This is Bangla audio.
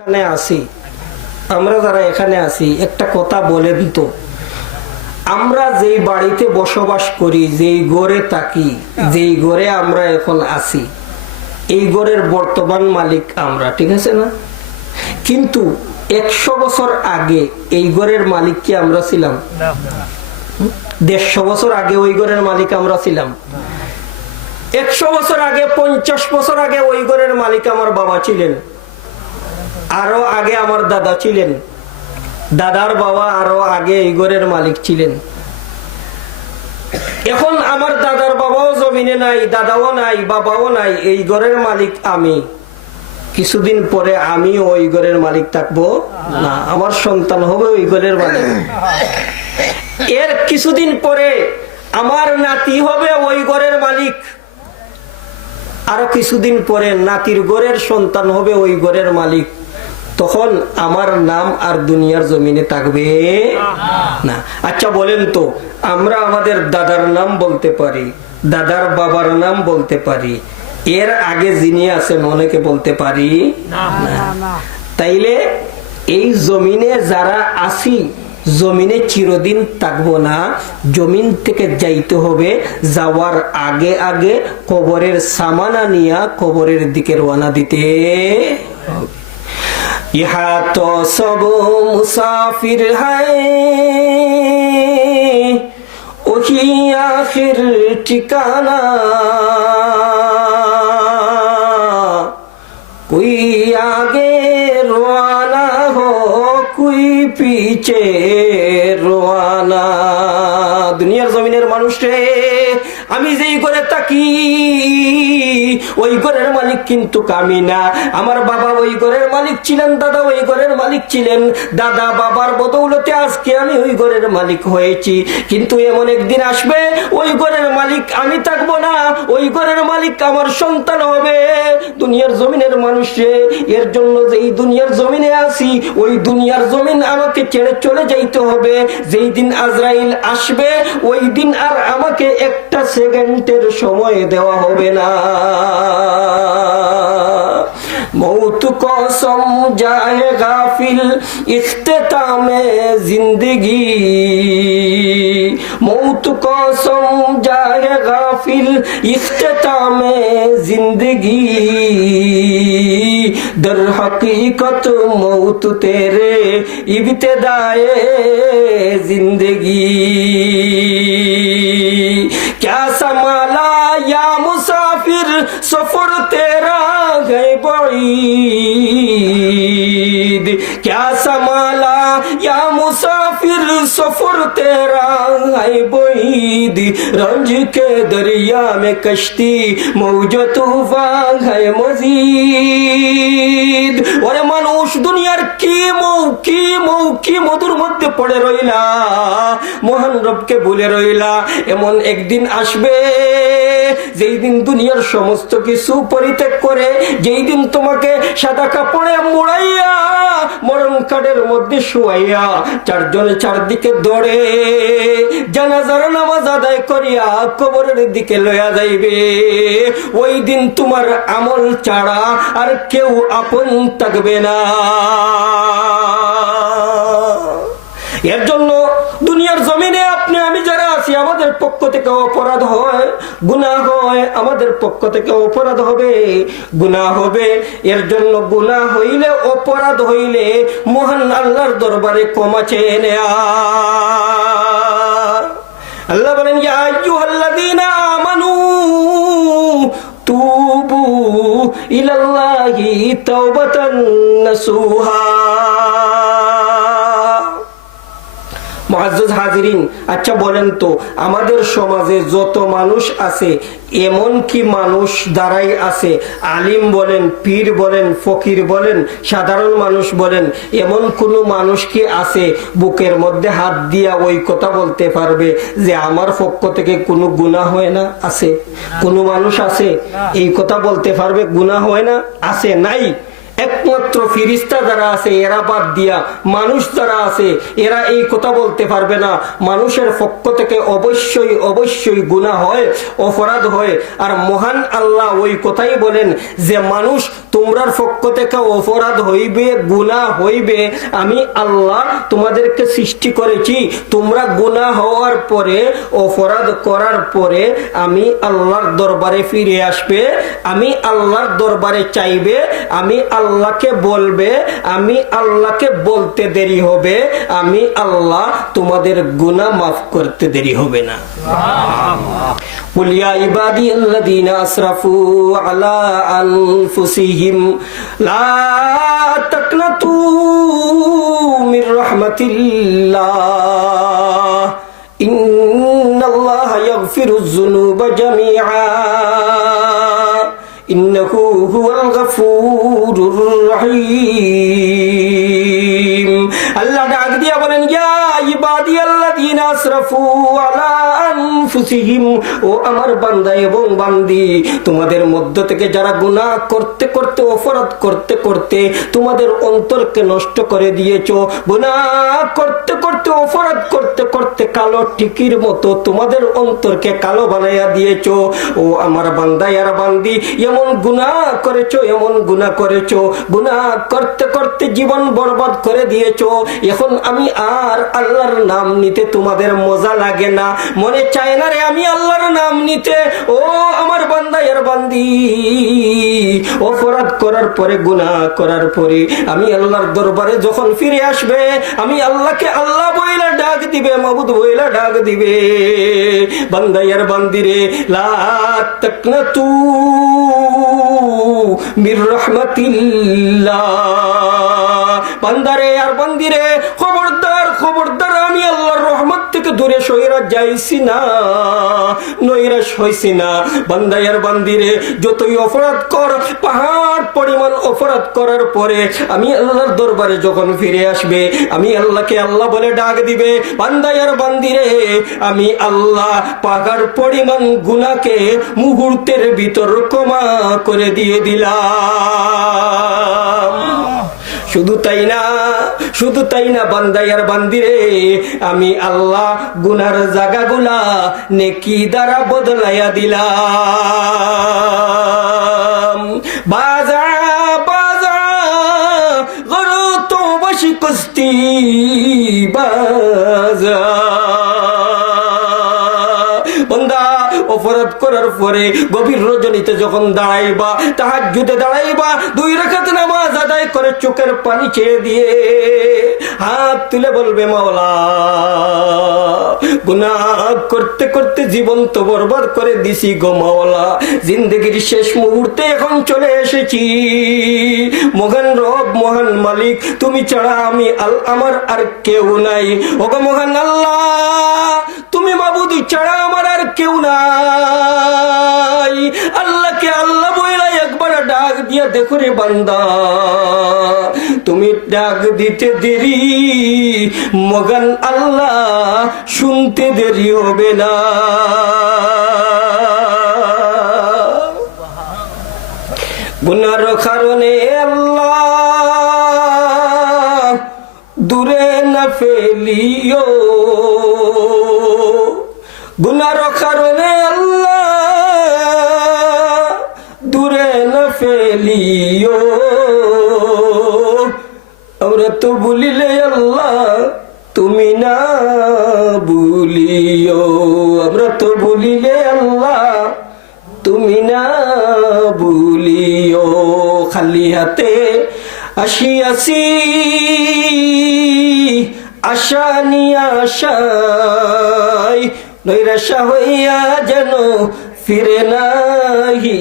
এখানে আছি, আমরা যারা এখানে আছি একটা কথা বলেন তো, আমরা যেই বাড়িতে বসবাস করি, যেই ঘরে থাকি, যেই ঘরে আমরা এখন আছি, এই ঘরের বর্তমান মালিক আমরা, ঠিক আছে না? কিন্তু 100 বছর আগে এই ঘরের মালিক কি আমরা ছিলাম? 150 বছর আগে ওই ঘরের মালিক আমরা ছিলাম? 100 বছর আগে, 50 বছর আগে ওই ঘরের মালিক আমার বাবা ছিলেন, আরো আগে আমার দাদা ছিলেন, দাদার বাবা আরো আগে এই ঘরের মালিক ছিলেন। এখন আমার দাদার বাবাও জমিনে নাই, দাদাও নাই, বাবাও নাই, এই ঘরের মালিক আমি। কিছুদিন পরে আমি ওই ঘরের মালিক থাকবো না, আমার সন্তান হবে ওই ঘরের মালিক। এর কিছুদিন পরে আমার নাতি হবে ওই ঘরের মালিক, আরো কিছুদিন পরে নাতির ঘরের সন্তান হবে ওই ঘরের মালিক। তখন আমার নাম আর দুনিয়ার জমিনে থাকবে না। আচ্ছা বলেন তো, আমরা আমাদের দাদার নাম বলতে পারি, দাদার বাবার নাম বলতে পারি, এর আগে যিনি আছেন অনেকে বলতে পারি না। তাইলে এই জমিনে যারা আছি, জমিনে চিরদিন থাকবো না, জমিন থেকে যাইতে হবে। যাওয়ার আগে আগে কবরের সামানা নিয়া কবরের দিকে রওনা দিতে হবে। ইহা তো সব মুসাফির হায়, ওহি আখির ঠিকানা, কোই আগে রওয়ানা হো, কোই পিছে রওয়ানা। দুনিয়ার জমিনের মানুষ রে, আমি যেই ঘরে থাকি ওই ঘরের মালিক কিন্তু আমি না। আমার বাবা ওই ঘরের মালিক ছিলেন, দাদা ওই ঘরের মালিক ছিলেন, দাদা বাবার বদৌলতে আজকে আমি ওই ঘরের মালিক হয়েছি। কিন্তু এমন একদিন আসবে ওই ঘরের মালিক আমি থাকবো না, ওই ঘরের মালিক আমার সন্তান হবে। দুনিয়ার জমিনের মানুষে, এর জন্য যে এই দুনিয়ার জমিনে আছি, ওই দুনিয়ার জমিন আমাকে ছেড়ে চলে যাইতে হবে। যেই দিন আজরাইল আসবে ওই দিন আর আমাকে একটা সেকেন্ডের সময় দেওয়া হবে না। मौत को समझाए गाफिल इख्तितामे जिंदगी, मौत को समझाए गाफिल इख्तितामे जिंदगी, दर हकीकत मौत तेरे इब्तिदाए जिंदगी। क्या संभाला या मुसाफिर सफर तेरा है बईद, क्या संभाला या मुसाफिर सफर तेरा है बईद, रंज के दरिया में कश्ती मौज तूफान है मजीद। ওরে মানুষ, দুনিয়ার কি মধুর মধ্যে পড়ে রইলা, মহান রবকে ভুলে রইলা। এমন একদিন আসবে যেই দিন দুনিয়ার সমস্ত কিছু পরিত্যাগ করে, যেই দিন তোমাকে সাদা কাপড়ে মুড়াইয়া মরণ কাঠের মধ্যে শুয়াইয়া চারজনে চারদিকে দৌড়ে জানাজার নামাজ আদায় করিয়া কবরের দিকে লইয়া যাইবে। ওই দিন তোমার আমল ছাড়া আর কেউ আপন থাকবে না। এর জন্য দুনিয়ার জমিনে আপনি আমি যারা আছি, আমাদের পক্ষ থেকে অপরাধ হয়, গুনাহ হয়, আমাদের পক্ষ থেকে অপরাধ হবে, গুনাহ হবে। এর জন্য গুনাহ হইলে, অপরাধ হইলে মহান আল্লাহর দরবারে ক্ষমা চেয়ে নেয়া। আল্লাহ বলেন, ইয়া আইয়ুহাল্লাযীনা আমানু তুবু ইলাল্লাহি তাওবাতান নাসুহা। মুআজ্জাজ হাজিরিন, আচ্ছা বলেন তো, আমাদের সমাজে যত মানুষ আছে, এমন কি মানুষ দাঁড়াই আছে, আলিম বলেন, পীর বলেন, ফকির বলেন, সাধারণ মানুষ বলেন, এমন কোন মানুষ কি আছে বুকের মধ্যে হাত দিয়া ওই কথা বলতে পারবে যে আমার পক্ষ থেকে কোনো গুনাহ হয় না? আছে? কোন মানুষ আছে এই কথা বলতে পারবে গুনাহ হয় না? আছে? নাই। একমাত্র ফিরিস্তা যারা আছে এরা বাদ দিয়া মানুষ যারা আছে এরা এই কথা বলতে পারবে না। মানুষের পক্ষ থেকে অবশ্যই অবশ্যই গুনাহ হয়, অপরাধ হয়। আর মহান আল্লাহ ওই কথাই বলেন যে মানুষ তোমরার পক্ষ থেকে অপরাধ হইবে, গুনাহ হইবে। আমি আল্লাহ তোমাদেরকে সৃষ্টি করেছি, তোমরা গুনাহ হওয়ার পরে, অপরাধ করার পরে আমি আল্লাহর দরবারে ফিরে আসবে, আমি আল্লাহর দরবারে চাইবে, আমি আল্লাহকে বলবে, আমি আল্লাহকে বলতে দেরি হবে, আমি আল্লাহ তোমাদের গুনাহ মাফ করতে দেরি হবে না। قل يا عبادي الذين أسرفوا على أنفسهم لا تقنطوا من رحمة الله إن الله يغفر الذنوب جميعا إنه هو الغفور الرحيم আল্লাহ ডাক দিয়া বলেন ইয়া ইবাদিয়াল্লাযীনা আসরাফু আলা আনফুসিহিম, ও আমার বান্দা এবং বান্দি, তোমাদের মধ্য থেকে যারা গুনাহ করতে করতে, অপরাধ করতে করতে তোমাদের অন্তরকে নষ্ট করে দিয়েছো, গুনাহ করতে করতে, অপরাধ করতে করতে কালো টিকির মতো তোমাদের অন্তরকে কালো বানাইয়া দিয়েছো, ও আমার বান্দা আর বান্দি, এমন গুনাহ করেছো, এমন গুনাহ করেছো, গুনাহ করতে করতে জীবন বরবাদ করে দিয়েছো। এখন আমি আর আল্লাহর নাম নিতে তোমাদের মজা লাগে না, মনে চায় না রে আমি আল্লাহর নাম নিতে। ও আমার বান্দা আর বান্দি, অপরাধ করার পরে, গুনাহ করার পরে আমি আল্লাহর দরবারে যখন ফিরে আসবে, আমি আল্লাহকে আল্লাহ বইলা ডাক দিবে, মাবুদ বইলা ডাক দিবে। বান্দা আর বান্দি রে, লা তাকনাতু মির রাহমাতিল্লাহ, বান্দারে আর বান্দিরে খবরদার খবরদার, আমি আল্লাহর রহমত থেকে দূরে সইরা যাইছি না, নৈরাশ হইছি না। বান্দা আর বান্দিরে যতই অপরাধ কর, পাহাড় পরিমাণ অপরাধ করার পরে আমি আল্লাহর দরবারে যখন ফিরে আসবে, আমি আল্লাহকে আল্লাহ বলে ডাক দিবে। বান্দা আর বান্দিরে, আমি আল্লাহ পাহাড় পরিমাণ গুনাহকে মুহূর্তের ভিতর ক্ষমা করে দিয়ে দিলাম। শুধু তাই না, শুধু তাই না, বান্দা আর বান্দিরে, আমি আল্লাহ গুনার জায়গাগুলা নেকি দ্বারা বদলাইয়া দিলাম। বাজা বাজা গরু তো বসি কুস্তি বাজা। বান্দা অপরাধ করার পরে গভীর রজনীতে যখন দাঁড়াইবা, তাহাজ্জুদে দাঁড়াইবা, 2 রাকাত নামাজ আদায় করে চোখের পানি ছেড়ে দিয়ে হাত তুলে বলবে, মাওলা গুনাহ করতে করতে জীবন তো বরবাদ করে দিছি গো মাওলা, জিন্দেগির শেষ মুহূর্তে এখন চলে এসেছি। মহান রব, মহান মালিক, তুমি ছাড়া আমি আমার আর কেউ নাই। ওগো মহান আল্লাহ, তুমি মাবুদ ছাড়া আমার আর কেউ নাই। আল্লাহকে আল্লাহ বইলা একবার ডাক দিয়া দেখো রে বান্দা, তুমি ডাক দিতে দেরি, মহান আল্লাহ শুনতে দেরি হবে না। গুনার কারণে আল্লাহ দূরে না ফেলিও, গুনার কারণে আল্লাহ দূরে না ফেলিও। আমরা তো ভুলিলে আল্লাহ তুমি না ভুলিও, আমরা তো ভুলিলে আল্লাহ তুমি না ভুলিও। খালি হাতে আসিয়াছি আশা নিয়া আশায়, নৈরাশা হইয়া যেন ফিরে নাহি